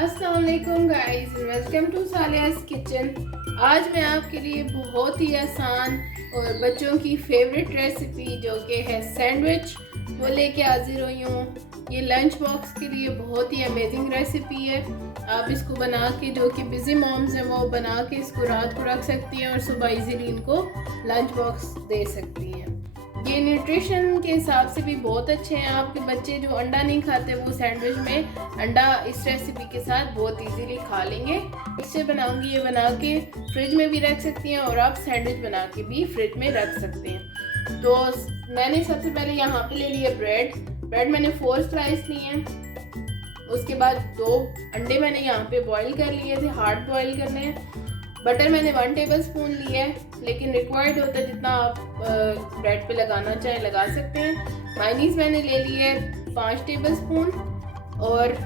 अस्सलाम वालेकुम guys, welcome to सालियास kitchen. आज मैं आपके लिए बहुत ही आसान और बच्चों की फेवरेट रेसिपी जो कि है सैंडविच वो लेके हाजिर हुई हूँ। ये लंच बॉक्स के लिए बहुत ही अमेजिंग रेसिपी है। आप इसको बना के, जो कि बिजी मॉम्स हैं, वो बना के इसको रात को रख सकती हैं और सुबह इजीली इनको लंच बॉक्स दे सकती हैं। ये न्यूट्रिशन के हिसाब से भी बहुत अच्छे हैं। आपके बच्चे जो अंडा नहीं खाते वो सैंडविच में अंडा इस रेसिपी के साथ बहुत इजीली खा लेंगे। इससे बनाऊंगी, ये बना के फ्रिज में भी रख सकती हैं और आप सैंडविच बना के भी फ्रिज में रख सकते हैं। तो मैंने सबसे पहले यहाँ पे ले लिया ब्रेड मैंने 4 स्लाइस लिए हैं। उसके बाद 2 अंडे मैंने यहाँ पे बॉईल कर लिए थे, हार्ड बॉईल करने हैं। बटर मैंने 1 टेबल स्पून लिया है, लेकिन रिक्वायर्ड होता है जितना आप ब्रेड पे लगाना चाहें लगा सकते हैं। मायोनीज मैंने ले ली है 5 टेबल स्पून और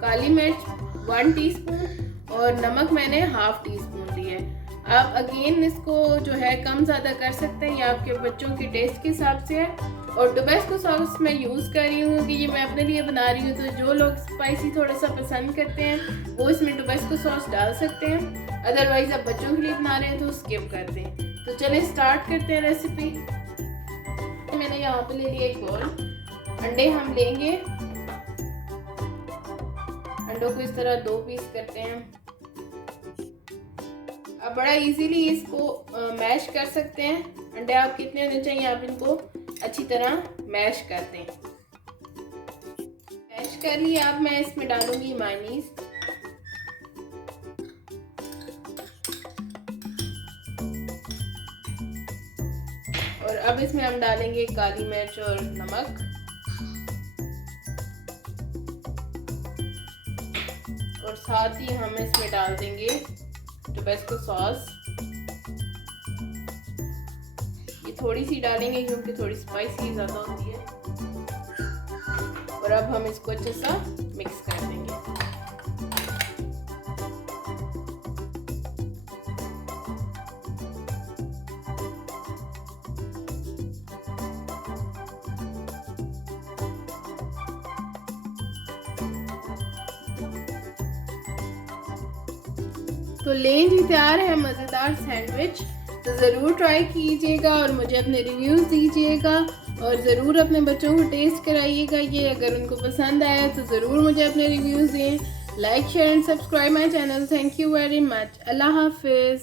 काली मिर्च 1 टीस्पून और नमक मैंने हाफ टी स्पून लिया है। आप अगेन इसको जो है कम ज़्यादा कर सकते हैं, ये आपके बच्चों के टेस्ट के हिसाब से है। और टोबैस्को सॉस मैं यूज़ कर रही हूँ कि ये मैं अपने लिए बना रही हूँ, तो जो लोग स्पाइसी थोड़ा सा पसंद करते हैं वो इसमें टोबैस्को सॉस डाल सकते हैं। अदरवाइज आप बच्चों के लिए बना रहे हैं तो स्किप कर दें। तो चलें स्टार्ट करते हैं रेसिपी। मैंने यहाँ पे ले लिया एक बॉल। अंडे हम लेंगे, अंडों को इस तरह 2 पीस करते हैं। आप बड़ा इजीली इसको मैश कर सकते हैं। अंडे आप कितने होने चाहिए, आप इनको अच्छी तरह मैश कर दें। मैश कर लिए। अब मैं इसमें डालूंगी मायोनीज। और अब इसमें हम डालेंगे काली मिर्च और नमक। और साथ ही हम इसमें डाल देंगे टोबैस्को सॉस। ये थोड़ी सी डालेंगे क्योंकि थोड़ी स्पाइसी ज़्यादा होती है। और अब हम इसको अच्छे सा मिक्स कर देंगे। तो लें जी, तैयार है मज़ेदार सैंडविच। तो ज़रूर ट्राई कीजिएगा और मुझे अपने रिव्यूज़ दीजिएगा और ज़रूर अपने बच्चों को टेस्ट कराइएगा। ये अगर उनको पसंद आया तो ज़रूर मुझे अपने रिव्यूज़ दें। Like, share and subscribe my channel. Thank you very much. अल्लाह हाफिज़।